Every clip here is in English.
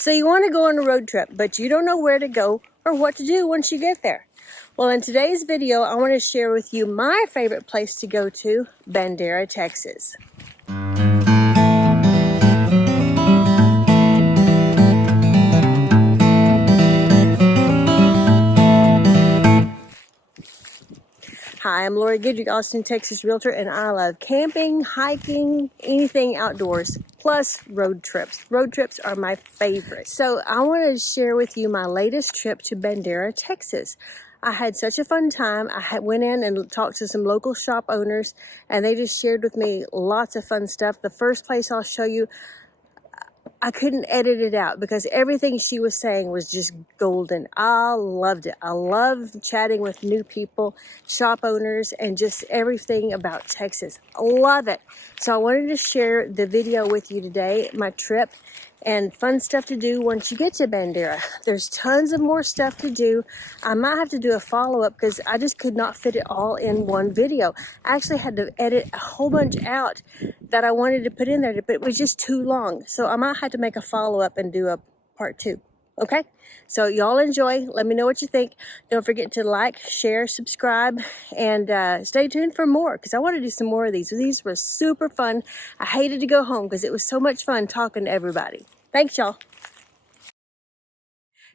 So you want to go on a road trip, but you don't know where to go or what to do once you get there. Well, in today's video, I want to share with you my favorite place to go to, Bandera, Texas. Hi, I'm Lori Goodrick, Austin, Texas realtor, and I love camping, hiking, anything outdoors, plus road trips. Road trips are my favorite. So I want to share with you my latest trip to Bandera, Texas. I had such a fun time. I went in and talked to some local shop owners, and they just shared with me lots of fun stuff. The first place I'll show you, I couldn't edit it out because everything she was saying was just golden. I loved it. I love chatting with new people, shop owners, and just everything about Texas. I love it. So I wanted to share the video with you today, my trip, and fun stuff to do once you get to Bandera. There's tons of more stuff to do. I might have to do a follow-up because I just could not fit it all in one video. I actually had to edit a whole bunch out that I wanted to put in there, but it was just too long. So I might have to make a follow-up and do a part 2. Okay? So y'all enjoy. Let me know what you think. Don't forget to like, share, subscribe, and stay tuned for more because I want to do some more of these. These were super fun. I hated to go home because it was so much fun talking to everybody. Thanks, y'all.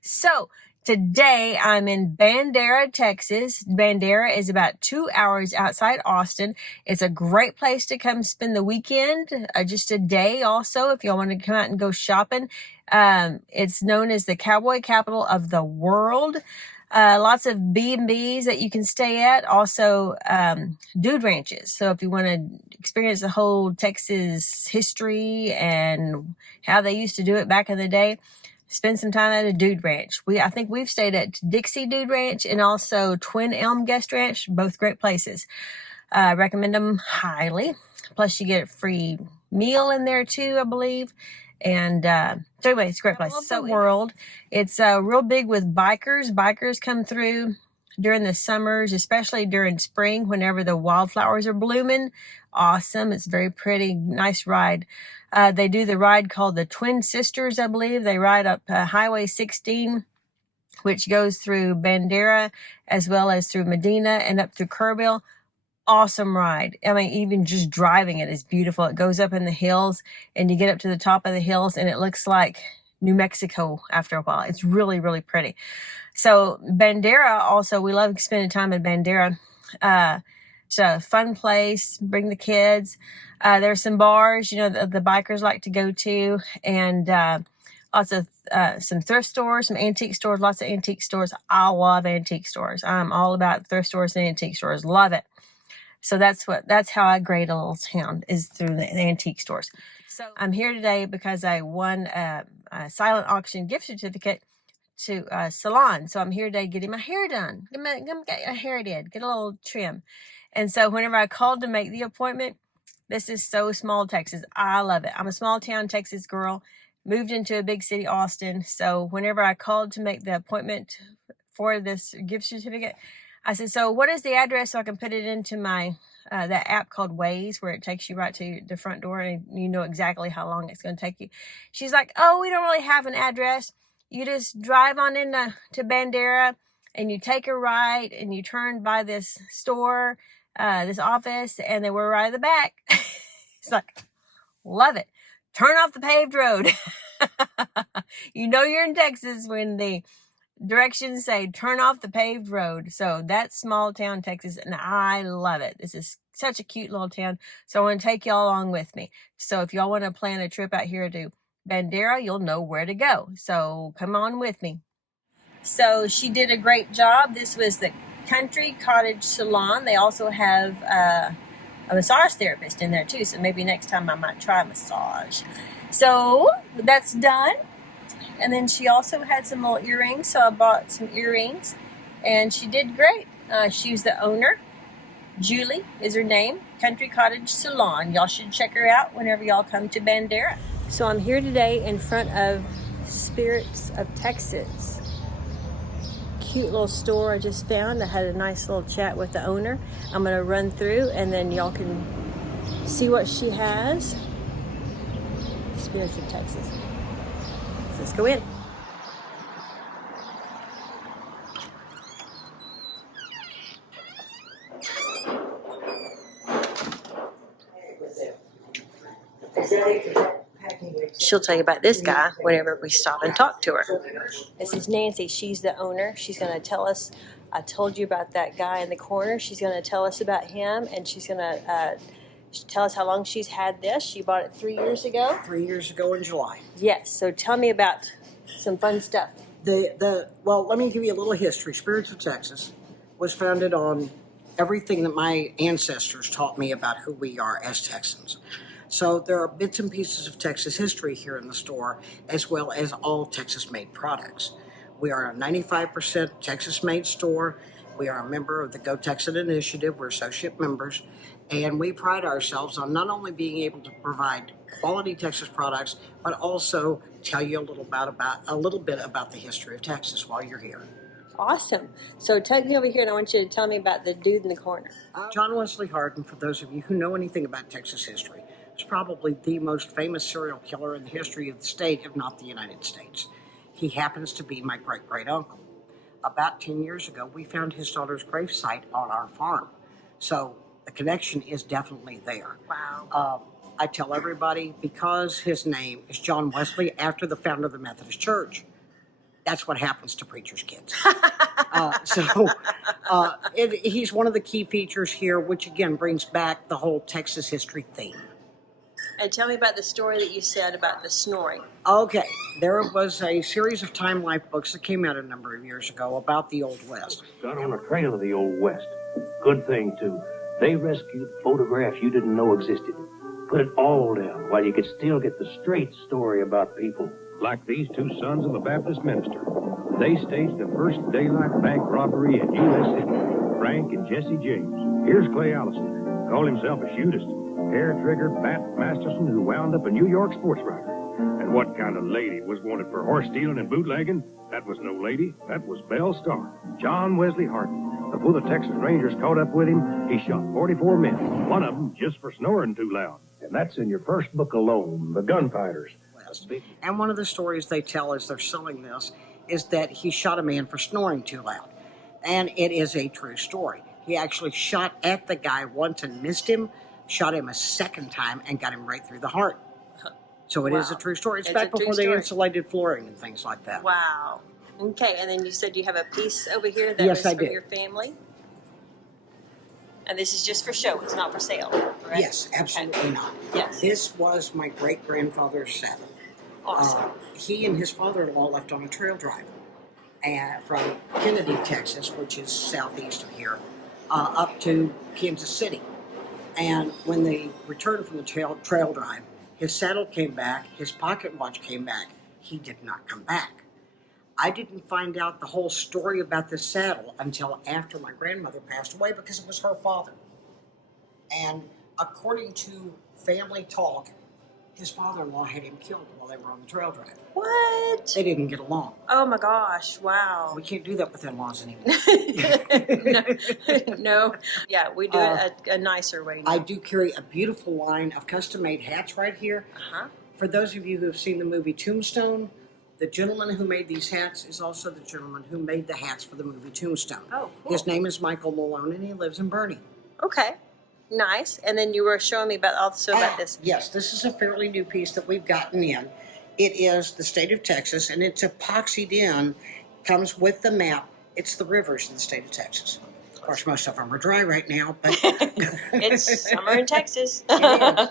So today I'm in Bandera, Texas. Bandera is about 2 hours outside Austin. It's a great place to come spend the weekend, just a day also if y'all want to come out and go shopping. It's known as the Cowboy Capitol of the world. Lots of B&Bs that you can stay at. Also, dude ranches. So if you want to experience the whole Texas history and how they used to do it back in the day, spend some time at a dude ranch. I think we've stayed at Dixie Dude Ranch and also Twin Elm Guest Ranch, both great places. Recommend them highly. Plus you get a free meal in there too, I believe. And so anyway, it's a great place. So world, it's real big with bikers. Bikers come through during the summers, especially during spring, whenever the wildflowers are blooming. Awesome. It's very pretty. Nice ride. They do the ride called the Twin Sisters, I believe. They ride up Highway 16, which goes through Bandera as well as through Medina and up through Kerrville. Awesome ride. I mean, even just driving it is beautiful. It goes up in the hills and you get up to the top of the hills and it looks like New Mexico after a while. It's really, really pretty. So Bandera also, we love spending time at Bandera. It's a fun place. Bring the kids. There's some bars, the bikers like to go to, and lots of some thrift stores, some antique stores, lots of antique stores. I love antique stores. I'm all about thrift stores and antique stores. Love it. So that's how I grade a little town, is through the antique stores. So I'm here today because I won a silent auction gift certificate to a salon. So I'm here today getting my hair done. Get my hair did. Get a little trim. And so whenever I called to make the appointment, this is so small Texas. I love it. I'm a small town Texas girl, moved into a big city, Austin. So whenever I called to make the appointment for this gift certificate, I said, so what is the address so I can put it into my that app called Waze, where it takes you right to the front door and you know exactly how long it's going to take you. She's like, oh, we don't really have an address. You just drive on into Bandera and you take a right and you turn by this store, this office, and then we're right at the back. It's like, love it. Turn off the paved road. You know you're in Texas when the directions say turn off the paved road. So that's small town Texas, and I love it. This is such a cute little town. So I want to take y'all along with me. So if y'all want to plan a trip out here to Bandera, you'll know where to go. So come on with me. So she did a great job. This was the Country Cottage Salon. They also have a massage therapist in there too. So maybe next time I might try a massage. So that's done. And then she also had some little earrings, so I bought some earrings, and she did great. She was the owner. Julie is her name. Country Cottage Salon. Y'all should check her out whenever y'all come to Bandera. So I'm here today in front of Spirits of Texas. Cute little store I just found. I had a nice little chat with the owner. I'm going to run through, and then y'all can see what she has. Spirits of Texas. Let's go in. She'll tell you about this guy whenever we stop and talk to her. This is Nancy. She's the owner. She's going to tell us, I told you about that guy in the corner. She's going to tell us about him, and she's going to tell us how long she's had this. She bought it 3 years ago. 3 years ago in July. Yes. So tell me about some fun stuff. Well, let me give you a little history. Spirits of Texas was founded on everything that my ancestors taught me about who we are as Texans. So there are bits and pieces of Texas history here in the store, as well as all Texas-made products. We are a 95% Texas-made store. We are a member of the Go Texan Initiative. We're associate members. And we pride ourselves on not only being able to provide quality Texas products, but also tell you a little bit about the history of Texas while you're here. Awesome. So take me over here, and I want you to tell me about the dude in the corner. John Wesley Hardin, for those of you who know anything about Texas history, is probably the most famous serial killer in the history of the state, if not the United States. He happens to be my great-great-uncle. About 10 years ago, we found his daughter's gravesite on our farm. So the connection is definitely there. Wow. I tell everybody, because his name is John Wesley, after the founder of the Methodist Church, that's what happens to preachers' kids. He's one of the key features here, which again brings back the whole Texas history theme. And tell me about the story that you said about the snoring. Okay, there was a series of Time Life books that came out a number of years ago about the Old West. Done on the trail of the Old West. Good thing, too. They rescued photographs you didn't know existed. Put it all down while you could still get the straight story about people. Like these two sons of a Baptist minister. They staged the first daylight bank robbery in U.S. City. Frank and Jesse James. Here's Clay Allison. Called himself a shootist. Hair-trigger Pat Masterson, who wound up a New York sports writer. And what kind of lady was wanted for horse stealing and bootlegging? That was no lady. That was Belle Starr. John Wesley Hardin. Before the Texas Rangers caught up with him, he shot 44 men. One of them just for snoring too loud. And that's in your first book alone, The Gunfighters. And one of the stories they tell as they're selling this is that he shot a man for snoring too loud. And it is a true story. He actually shot at the guy once and missed him, shot him a second time, and got him right through the heart. So it is a true story. It's back before they insulated flooring and things like that. Wow. Okay, and then you said you have a piece over here that was for your family? And this is just for show. It's not for sale, correct? Yes, absolutely not. Yes. This was my great-grandfather's saddle. Awesome. He and his father-in-law left on a trail drive from Kennedy, Texas, which is southeast of here, up to Kansas City. And when they returned from the trail drive, his saddle came back, his pocket watch came back. He did not come back. I didn't find out the whole story about this saddle until after my grandmother passed away because it was her father. And according to family talk, his father-in-law had him killed while they were on the trail drive. What? They didn't get along. Oh my gosh, wow. We can't do that with in-laws anymore. No. Yeah, we do it a nicer way now. I do carry a beautiful line of custom-made hats right here. Uh-huh. For those of you who have seen the movie Tombstone, the gentleman who made these hats is also the gentleman who made the hats for the movie Tombstone. Oh, cool. His name is Michael Malone, and he lives in Bernie. Okay. Nice. And then you were showing me about this. Yes, this is a fairly new piece that we've gotten in. It is the state of Texas, and it's epoxied in, comes with the map. It's the rivers in the state of Texas. Of course, most of them are dry right now, but... It's summer in Texas. It is.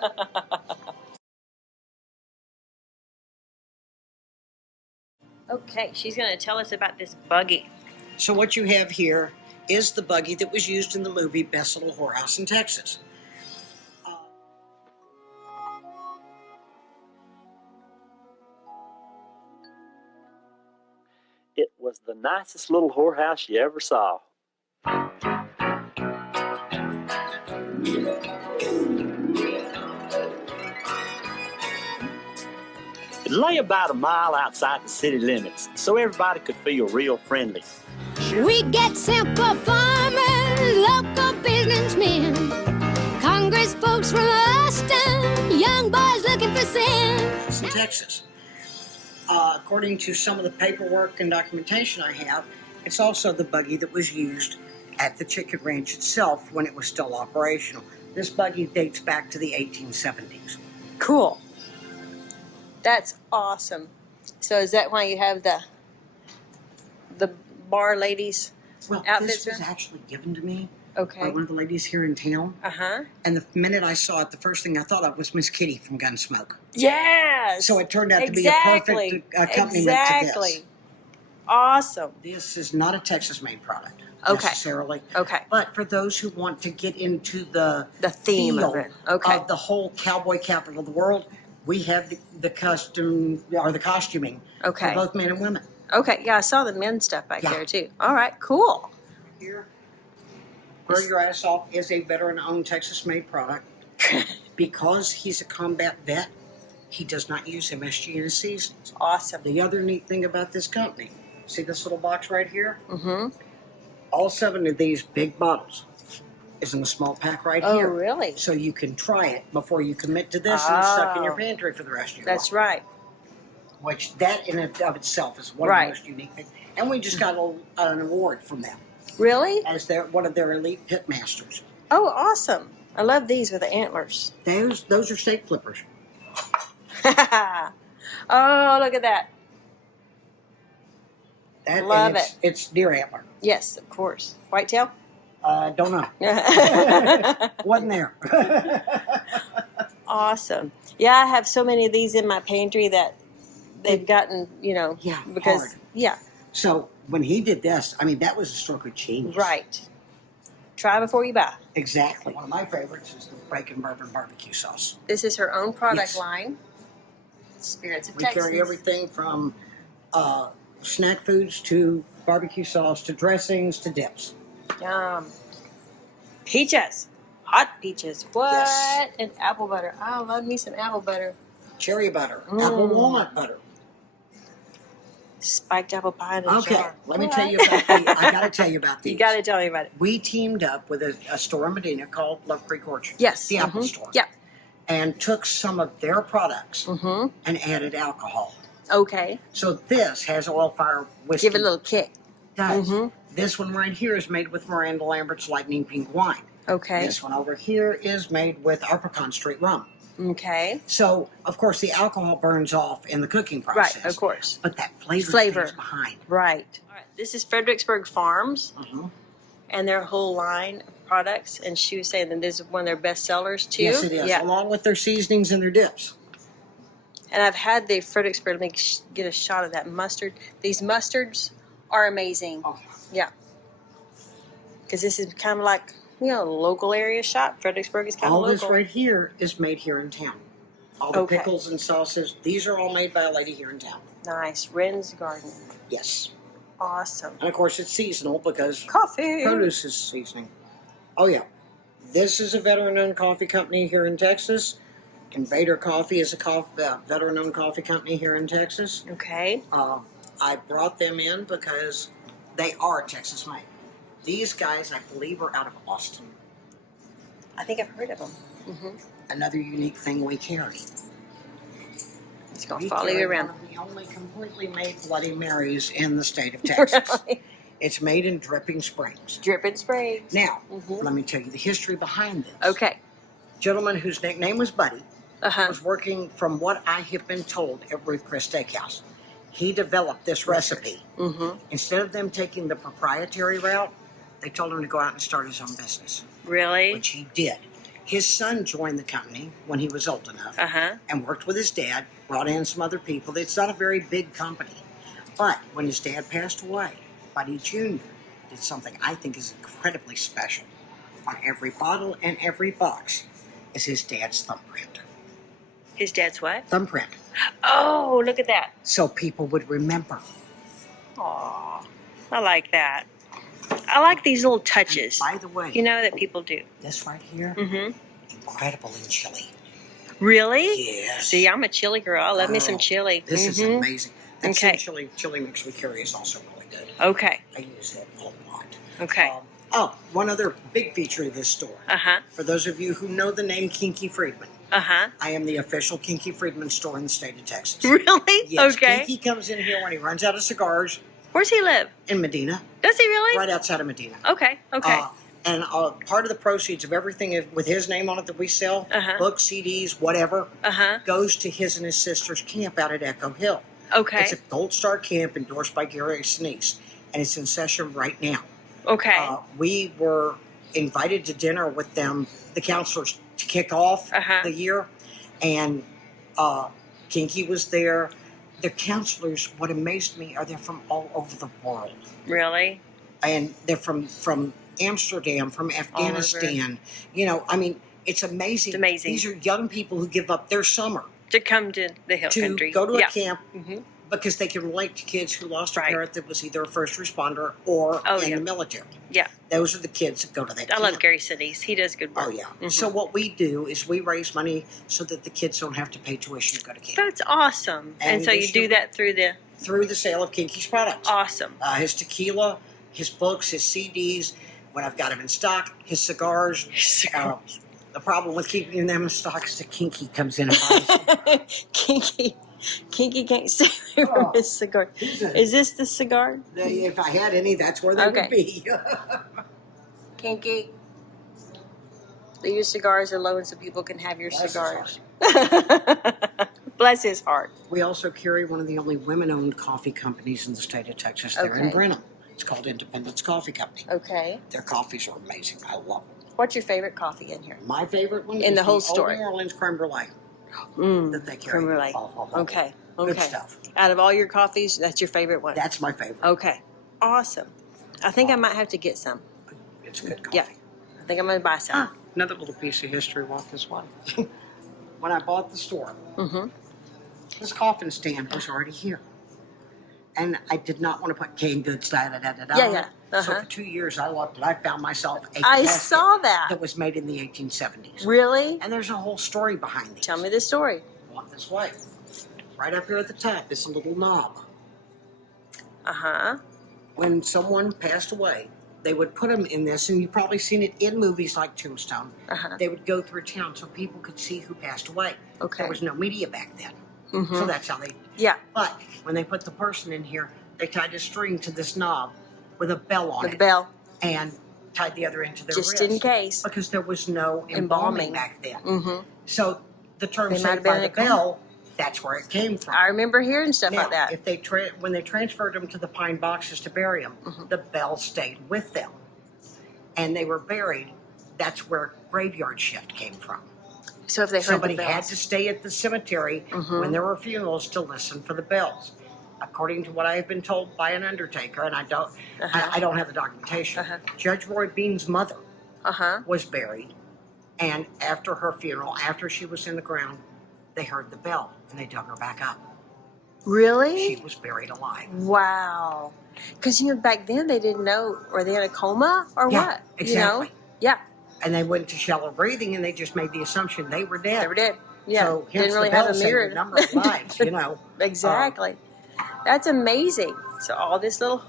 Okay, she's going to tell us about this buggy. So what you have here is the buggy that was used in the movie Best Little Whorehouse in Texas. It was the nicest little whorehouse you ever saw. It lay about a mile outside the city limits, so everybody could feel real friendly. We get simple farmers, local businessmen, Congress folks from Austin, young boys looking for sin. In Texas. according to some of the paperwork and documentation I have, it's also the buggy that was used at the chicken ranch itself when it was still operational. This buggy dates back to the 1870s. Cool. That's awesome. So is that why you have the bar ladies Well, outfits? this was actually given to me by Okay. one of the ladies here in town. Uh-huh. And the minute I saw it, the first thing I thought of was Miss Kitty from Gunsmoke. Yes. So it turned out to be a perfect accompaniment to this. Awesome. This is not a Texas-made product Okay. necessarily. Okay. But for those who want to get into the theme feel of it. Okay. of the whole cowboy capital of the world, we have the costuming Okay. for both men and women. Okay. Yeah, I saw the men's stuff back Yeah. there too. All right. Cool. Here, Burn Your Ass Off is a veteran-owned Texas-made product. Because he's a combat vet, he does not use MSG in his seasons. Awesome. The other neat thing about this company, see this little box right here? Mm-hmm. All 7 of these big bottles is in a small pack right Oh, here. really? So you can try it before you commit to this and it's stuck in your Oh. pantry for the rest of your That's life. right. Which that in and of itself is one Right. of the most unique things. And we just got an award from them Really? as one of their elite pit masters. Oh, awesome. I love these with the antlers. Those are steak flippers. Oh, look at that. That, Love and it. It's deer antler. Yes, of course. Whitetail? Don't know. Wasn't there. Awesome. Yeah, I have so many of these in my pantry that they've gotten, Yeah, because, hard. yeah, So when he did this, I mean, that was a stroke of genius. right. Try before you buy. Exactly. One of my favorites is the bacon bourbon barbecue sauce. This is her own product Yes. line. Spirits of We Texas. carry everything from snack foods to barbecue sauce to dressings to dips. Yum. Peaches. Hot peaches. What? Yes. And apple butter. I love me some apple butter. Cherry butter, apple walnut butter. Spiked apple pie in a Okay, jar. let me What? tell you about these. I got to tell you about these. You got to tell me about it. We teamed up with a store in Medina called Love Creek Orchard. Yes. The Apple mhm. store. Yeah. And took some of their products Mm-hmm. and added alcohol. Okay. So this has oil fire whiskey. Give it a little kick. Does. Mhm. This one right here is made with Miranda Lambert's Lightning Pink wine. Okay. This one over here is made with our Pecan Street rum. Okay. So, of course, the alcohol burns off in the cooking process. Right, of course. But that flavor Flavor. stays behind. Right. All right. This is Fredericksburg Farms Mhm. and their whole line of products. And she was saying that this is one of their best sellers too. Yes, it is. Yeah. Along with their seasonings and their dips. And I've had the Fredericksburg. Let me get a shot of that mustard. These mustards are amazing. Oh, Yeah. Because this is kind of like, a local area shop. Fredericksburg is kind all of this local. right here is made here in town. All the Okay. pickles and sauces, these are all made by a lady here in town. Nice. Wren's Garden. Yes. Awesome. And of course, it's seasonal because Coffee. produce is seasoning. Oh, yeah. This is a veteran-owned coffee company here in Texas. Invader Coffee is a veteran-owned coffee company here in Texas. Okay. I brought them in because they are Texas-made. These guys, I believe, are out of Austin. I think I've heard of them. Mm-hmm. Another unique thing we carry. It's going to We follow carry you around. one of the only completely made Bloody Marys in the state of Texas. Really? It's made in Dripping Springs. Dripping Springs. Now, Mhm. let me tell you the history behind this. Okay. Gentleman whose nickname was Buddy Uh-huh. was working, from what I have been told, at Ruth Chris Steakhouse. He developed this recipe. Mm-hmm. Instead of them taking the proprietary route, they told him to go out and start his own business, Really? which he did. His son joined the company when he was old enough Uh-huh. and worked with his dad, brought in some other people. It's not a very big company. But when his dad passed away, Buddy Jr. did something I think is incredibly special. On every bottle and every box is his dad's thumbprint. His dad's what? Thumbprint. Oh, look at that. So people would remember. Aw. I like that. I like these little touches. By the way, That people do. this right here, Mm-hmm. incredible in chili. Really? Yes. See, I'm a chili girl. I love me some Oh, chili. This is Mhm. amazing. That Okay. chili mix we carry is also really good. Okay. I use it a lot. Okay. One other big feature of this store. Uh-huh. For those of you who know the name Kinky Friedman, Uh-huh. I am the official Kinky Friedman store in the state of Texas. Really? Yes, Okay. Kinky comes in here when he runs out of cigars Where's he live? in Medina, Does he really? right outside of Medina. Okay. Okay. And part of the proceeds of everything with his name on it that we sell, books, CDs, whatever, goes to his and his sister's camp out at Echo Hill. Okay. It's a Gold Star camp endorsed by Gary Sinise, and it's in session right now. Okay. We were invited to dinner with them, the counselors, to kick off the year, and Kinky was there. The counselors, what amazed me, are they're from all over the world. Really? And they're from Amsterdam, from Afghanistan. You know, I mean, it's amazing. It's amazing. These are young people who give up their summer To come to the hill to country. go to a Yeah. camp because they can relate to kids who lost a parent that was either a first responder or in the military. Yeah. Those are the kids that go to that I camp. love Gary Sinise. He does good work. Oh, yeah. So what we do is we raise money so that the kids don't have to pay tuition to go to camp. That's awesome. And so you this do year- that through the... Through the sale of Kinky's products. Awesome. His tequila, his books, his CDs, when I've got them in stock, his cigars. The problem with keeping them in stock is the Kinky comes in and buys them. Kinky can't stay away from his cigar. Is this the cigar? If I had any, that's where they would be. Kinky, leave your cigars alone so people can have your cigars. Bless his heart. We also carry one of the only women-owned coffee companies in the state of Texas. They're in Brenham. It's called Independence Coffee Company. Okay. Their coffees are amazing. I love them. What's your favorite coffee in here? My favorite one In is the whole Old store? New Orleans creme brulee that they carry. Creme brulee. Okay. Good stuff. Out of all your coffees, that's your favorite one? That's my favorite. Okay. Awesome. I think I might have to get some. It's good coffee. Yeah. I think I'm going to buy some. Another little piece of history walk this way. When I bought the store, this coffin stand was already here. And I did not want to put canned goods, da-da-da-da-da. Yeah. So for 2 years, I looked and I found myself a I casket saw that. that was made in the 1870s. Really? And there's a whole story behind these. Tell me the story. Walk this way. Right up here at the top is a little knob. When someone passed away, they would put them in this, and you've probably seen it in movies like Tombstone. They would go through town so people could see who passed away. Okay. There was no media back then. So that's how they... Yeah. But when they put the person in here, they tied a string to this knob with a bell on With it. a bell. And tied the other end to their Just wrist. in case. Because there was no Embalming. embalming back then. So the term They might have saved been by in the a coma. bell, that's where it came from. I remember hearing stuff Now, like that. if they when they transferred them to the pine boxes to bury them, the bell stayed with them, and they were buried. That's where graveyard shift came from. So if they heard Somebody the had bells. to stay at the cemetery when there were funerals to listen for the bells. According to what I have been told by an undertaker, and I don't have the documentation. Judge Roy Bean's mother was buried, and after her funeral, after she was in the ground, they heard the bell and they dug her back up. Really? She was buried alive. Wow. Because, back then they didn't know, were they in a coma or Yeah, what? exactly. Yeah. And they went to shallow breathing, and they just made the assumption they were dead. They were dead. Yeah. So hence Didn't really the have bell a saved mirror. a number of lives, Exactly. That's amazing. So all this that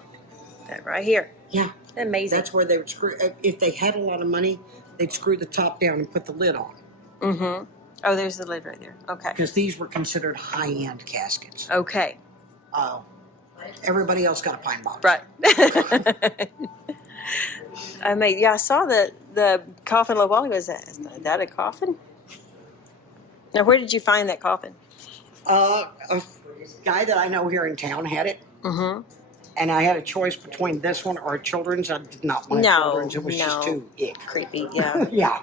right here. Yeah. Amazing. That's where they would screw. If they had a lot of money, they'd screw the top down and put the lid on. Oh, there's the lid right there. Okay. Because these were considered high-end caskets. Okay. Everybody else got a pine box. Right. I saw the coffin a little while ago. Is that a coffin? Now, where did you find that coffin? A guy that I know here in town had it. And I had a choice between this one or a children's. I did not want a children's. It was just too ick. Creepy, yeah. Yeah.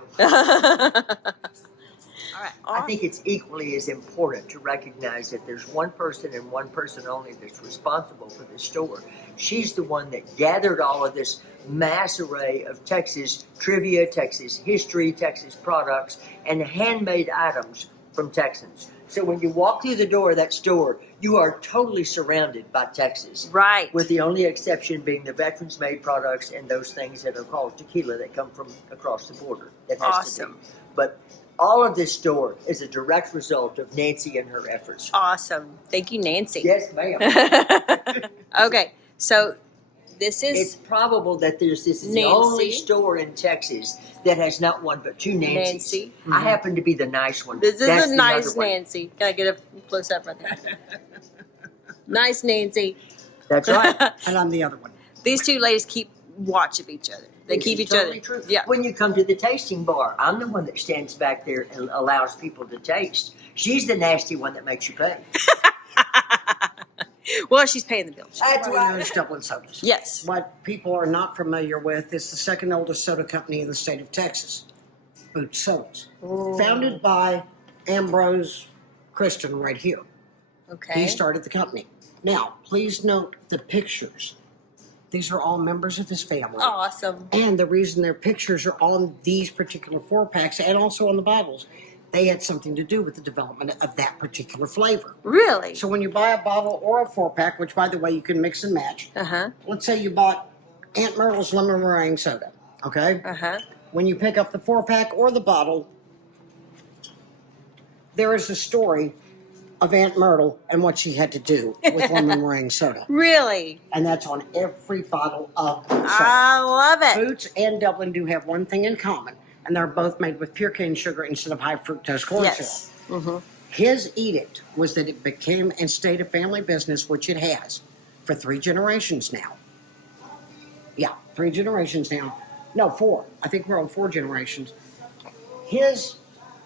All right. I think it's equally as important to recognize that there's one person and one person only that's responsible for this store. She's the one that gathered all of this mass array of Texas trivia, Texas history, Texas products, and handmade items from Texans. So when you walk through the door of that store, you are totally surrounded by Texas. Right. With the only exception being the veterans-made products and those things that are called tequila that come from across the border. That has to be. But all of this store is a direct result of Nancy and her efforts. Awesome. Thank you, Nancy. Yes, ma'am. Okay. So This It's is probable that this is the Nancy. only store in Texas that has not one but two Nancy's. Nancy. I happen to be the nice one. This is That's a the nice other one. Nancy. Can I get a close up right there? Nice Nancy. That's right. And I'm the other one. These two ladies keep watch of each other. They This keep is each totally other. True. Yeah. When you come to the tasting bar, I'm the one that stands back there and allows people to taste. She's the nasty one that makes you pay. Well, she's paying the bills. That's Everybody right. knows Dublin Sodas. Yes. What people are not familiar with is the second oldest soda company in the state of Texas, Boots Sodas. Founded by Ambrose Kristen right here. Okay. He started the company. Now, please note the pictures. These are all members of his family. Awesome. And the reason their pictures are on these particular 4-packs and also on the bottles, they had something to do with the development of that particular flavor. Really? So when you buy a bottle or a 4-pack, which by the way you can mix and match, let's say you bought Aunt Myrtle's lemon meringue soda, okay? When you pick up the 4-pack or the bottle, there is a story of Aunt Myrtle and what she had to do with lemon meringue soda. Really? And that's on every bottle of soda. I love it. Boots and Dublin do have one thing in common, and they're both made with pure cane sugar instead of high fructose corn syrup. His edict was that it became and stayed a family business, which it has, for 3 generations now. Yeah, 3 generations now. No, 4. I think we're on 4 generations. His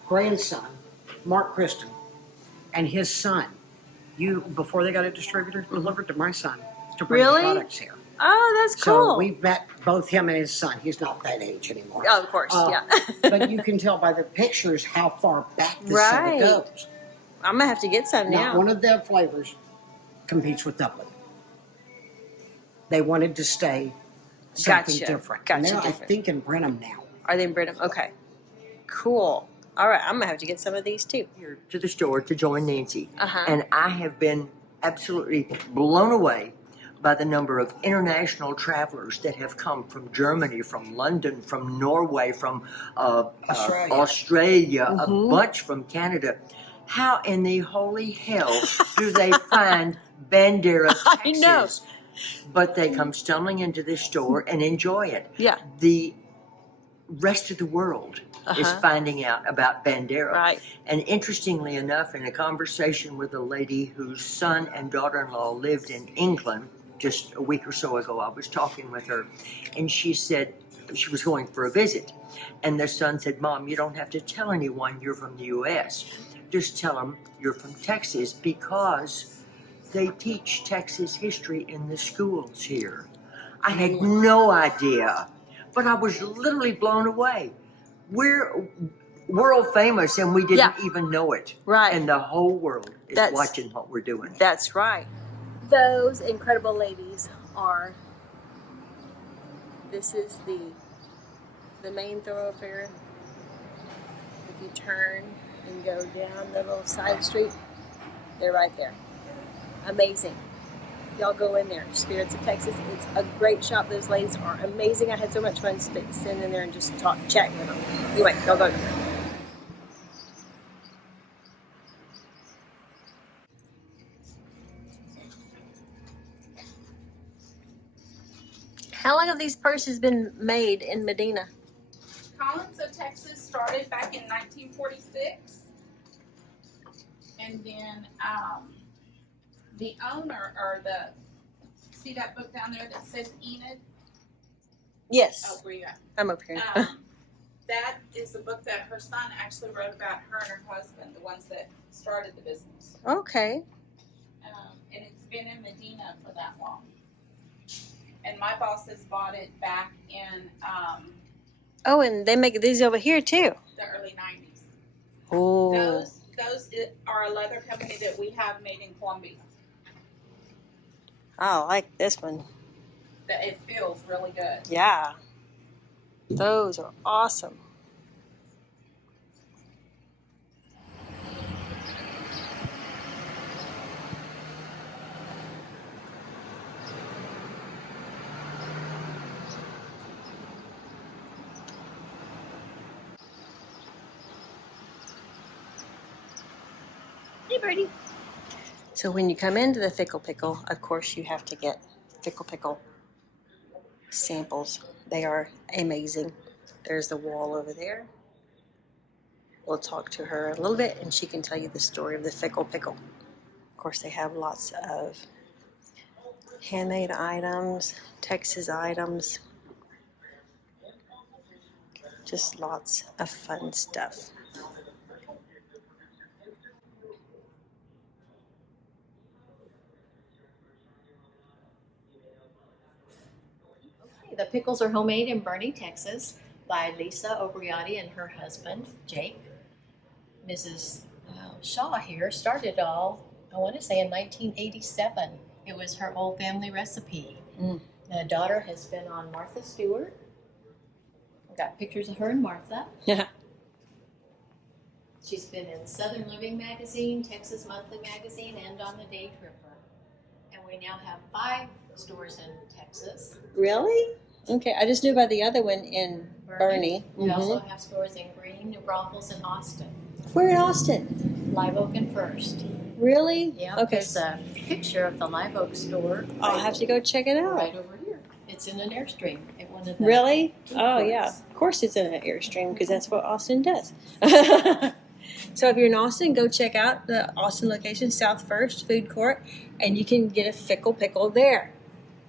grandson, Mark Kristen, and his son, before they got a distributor, delivered to my son to bring Really? the products here. Oh, that's cool. So we've met both him and his son. He's not that age anymore. Oh, of course, yeah. But you can tell by the pictures how far back this Right. soda goes. I'm going to have to get some Not now. one of their flavors competes with Dublin. They wanted to stay something Gotcha. different. Gotcha, And they're, different. I think, in Brenham now. Are they in Brenham? Okay. Cool. All right, I'm going to have to get some of these too. Here to the store to join Nancy. Uh-huh. And I have been absolutely blown away by the number of international travelers that have come from Germany, from London, from Norway, from Australia, a bunch from Canada. How in the holy hell do they find Bandera, Texas? I know. But they come stumbling into this store and enjoy it. Yeah. The rest of the world is finding out about Bandera. Right. And interestingly enough, in a conversation with a lady whose son and daughter-in-law lived in England just a week or so ago, I was talking with her, and she said she was going for a visit. And their son said, "Mom, you don't have to tell anyone you're from the U.S. Just tell them you're from Texas because they teach Texas history in the schools here." I had no idea, but I was literally blown away. We're world famous and we didn't even know it. Right. And the whole world is watching what we're doing. That's right. Those incredible ladies are, this is the main thoroughfare. If you turn and go down the little side street, they're right there. Amazing. Y'all go in there. Spirits of Texas. It's a great shop. Those ladies are amazing. I had so much fun sitting in there and just chatting with them. Anyway, y'all go. How long have these purses been made in Medina? Collins of Texas started back in 1946, and then the owner, or see that book down there that says Enid? Yes. Oh, where you at? I'm up here. That is a book that her son actually wrote about her and her husband, the ones that started the business. Okay. And it's been in Medina for that long. And my boss has bought it back in Oh, and they make these over here too. the early 90s. Oh. Those are a leather company that we have made in Columbia. I like this one. That it feels really good. Yeah. Those are awesome. Hey, Birdie. So when you come into the Fickle Pickle, of course you have to get Fickle Pickle. samples. They are amazing. There's the wall over there. We'll talk to her a little bit and she can tell you the story of the Fickle Pickle. Of course, they have lots of handmade items, Texas items, just lots of fun stuff. The pickles are homemade in Bernie, Texas by Lisa Obriati and her husband, Jake. Mrs. Shaw here started all, I want to say in 1987. It was her whole family recipe. The daughter has been on Martha Stewart. I've got pictures of her and Martha. Yeah. She's been in Southern Living Magazine, Texas Monthly Magazine, and on the Day Tripper. And we now have 5 stores in Texas. Really? Okay, I just knew about the other one in Bernie. We also have stores in Greene, New Braunfels, and Austin. Where in Austin? Live Oak and First. Really? Yeah, Okay. there's a picture of the Live Oak store. I'll have to go check it out. Right over here. It's in an Airstream at one of the. Really? Oh, courts. yeah. Of course it's in an Airstream because that's what Austin does. So if you're in Austin, go check out the Austin location, South First Food Court, and you can get a Fickle Pickle there.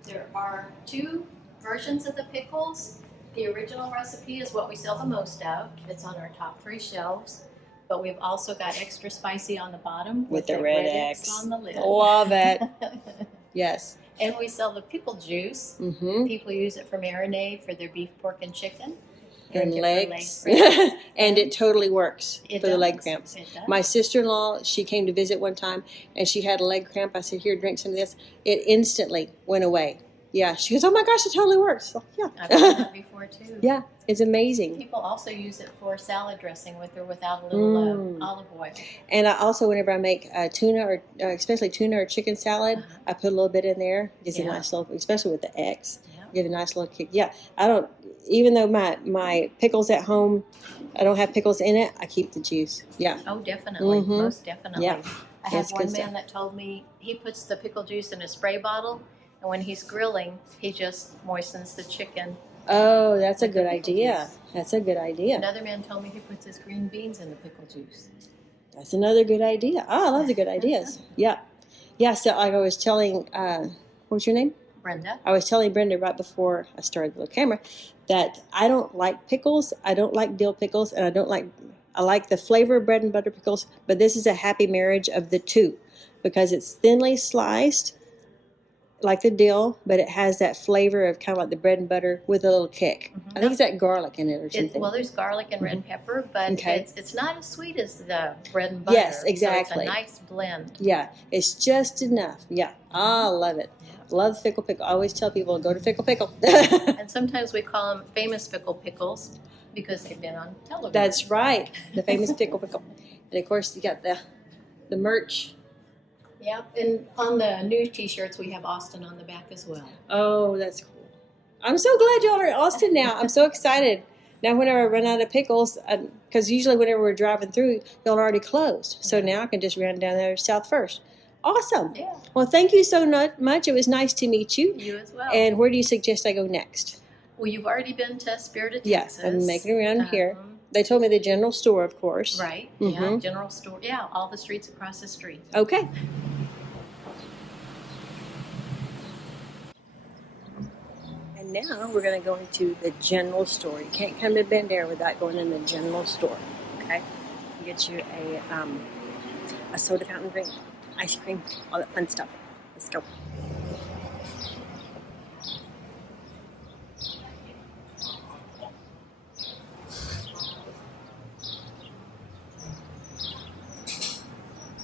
There are 2 versions of the pickles. The original recipe is what we sell the most of. It's on our top 3 shelves. But we've also got extra spicy on the bottom With the red X on the lid. Love it. Yes. And we sell the pickle juice. Mm-hmm. People use it for marinade for their beef, pork, and chicken. And Drink it legs. for leg cramps. And it totally works It for the leg does. cramps. It does. My sister-in-law, she came to visit one time and she had a leg cramp. I said, here, drink some of this. It instantly went away. Yeah. She goes, oh my gosh, it totally works. So, yeah. I've done that before too. Yeah. It's amazing. People also use it for salad dressing with or without a little olive oil. And I also, whenever I make tuna or especially tuna or chicken salad, I put a little bit in there. Gives a Yeah. nice little, especially with the X, Yeah. give a nice little kick. Yeah, I don't. Even though my pickles at home, I don't have pickles in it. I keep the juice. Yeah. Oh, definitely. Mhm. Most definitely. Yeah. I had That's one good man stuff. that told me he puts the pickle juice in a spray bottle, and when he's grilling, he just moistens the chicken. Oh, that's a With the good pickle idea. juice. That's a good idea. Another man told me he puts his green beans in the pickle juice. That's another good idea. Oh, I love the good ideas. Yeah. Yeah. So like I was telling, what's your name? Brenda? I was telling Brenda right before I started the camera that I don't like pickles. I don't like dill pickles, and I like the flavor of bread and butter pickles, but this is a happy marriage of the 2 because it's thinly sliced like the dill, but it has that flavor of kind of like the bread and butter with a little kick. I think it's that garlic in it or something. Well, there's garlic and red pepper, but Okay. it's not as sweet as the bread and butter. Yes, exactly. So it's a nice blend. Yeah, it's just enough. Yeah, I love it. Love Fickle Pickle. I always tell people, go to Fickle Pickle. And sometimes we call them famous pickle pickles because they've been on television. That's right, the famous Fickle Pickle. And of course, you got the merch. Yeah, and on the new T-shirts we have Austin on the back as well. Oh, that's cool. I'm so glad y'all are in Austin now. I'm so excited. Now, whenever I run out of pickles, because usually whenever we're driving through, y'all are already closed. So now I can just run down there to South First. Awesome. Yeah. Well, thank you so much. It was nice to meet you. You as well. And where do you suggest I go next? Well, you've already been to Spirit of Yes, Texas. I'm making around here. They told me the general store, of course. Right. Yeah. Mhm. General store. Yeah. All the streets across the street. Okay. And now we're going to go into the general store. You can't come to Bandera without going in the general store. Okay. You get you a soda fountain drink, ice cream, all that fun stuff. Let's go.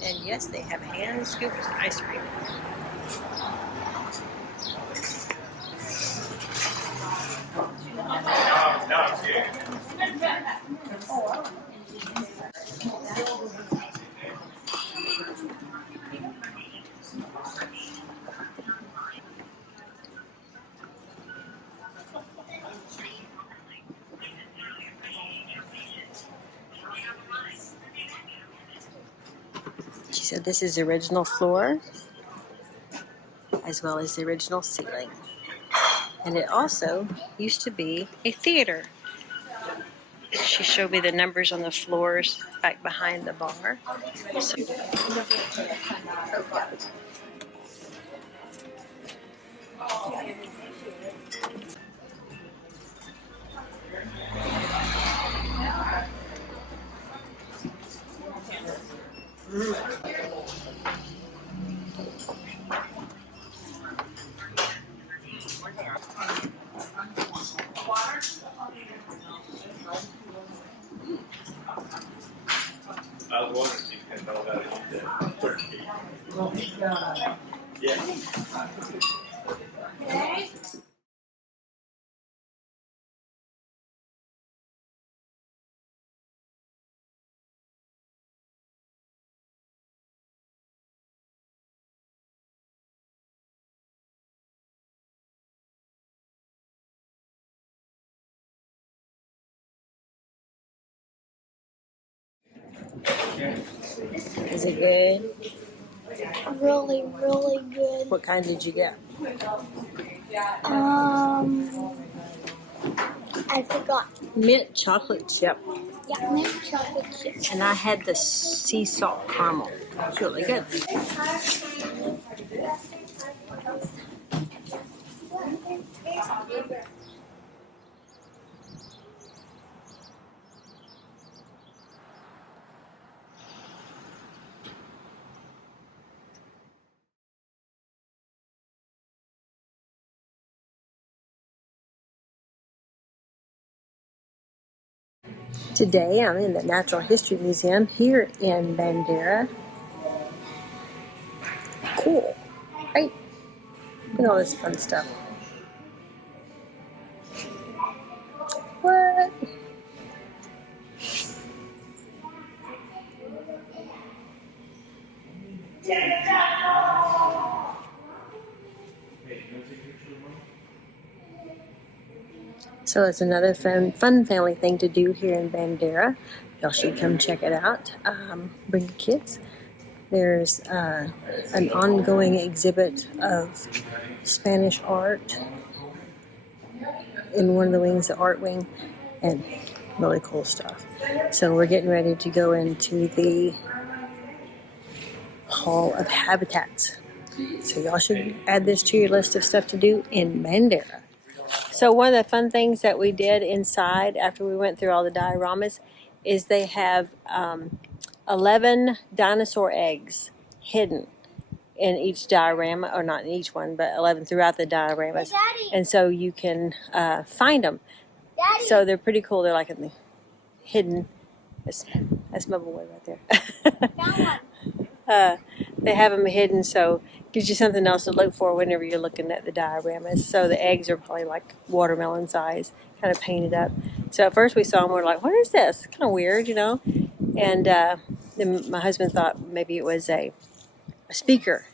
And yes, they have hand scooped ice cream. She said this is the original floor as well as the original ceiling. And it also used to be a theater. She showed me the numbers on the floors back behind the bar. So, I was wondering if you can know how to eat that turkey. Yeah. is it good? Really, really good. What kind did you get? I forgot. Mint chocolate chip. Yeah, mint chocolate chip. And I had the sea salt caramel. It's really good. Today I'm in the Natural History Museum here in Bandera. Cool, right? Look at all this fun stuff. What? So it's another fun family thing to do here in Bandera. Y'all should come check it out. Bring the kids. There's an ongoing exhibit of Spanish art in one of the wings, the art wing, and really cool stuff. So we're getting ready to go into the Hall of Habitats. So y'all should add this to your list of stuff to do in Bandera. So one of the fun things that we did inside after we went through all the dioramas is they have 11 dinosaur eggs hidden in each diorama, or not in each one, but 11 throughout the dioramas. Daddy. And so you can find them. Daddy. So they're pretty cool. They're like in the hidden. That's my boy right there. Found one. They have them hidden, so it gives you something else to look for whenever you're looking at the dioramas. So the eggs are probably like watermelon size, kind of painted up. So at first we saw them, we're like, what is this? Kind of weird, you know? And then my husband thought maybe it was a speaker.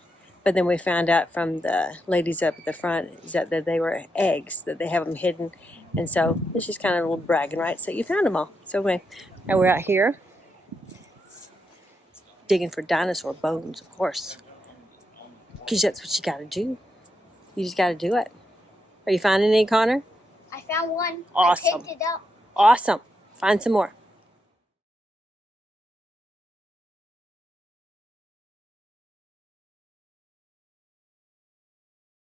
But then we found out from the ladies up at the front that they were eggs, that they have them hidden. And so it's just kind of a little bragging rights that you found them all. So anyway, now we're out here digging for dinosaur bones, of course. Because that's what you got to do. You just got to do it. Are you finding any, Connor? I found one. Awesome. I picked it up. Awesome. Find some more.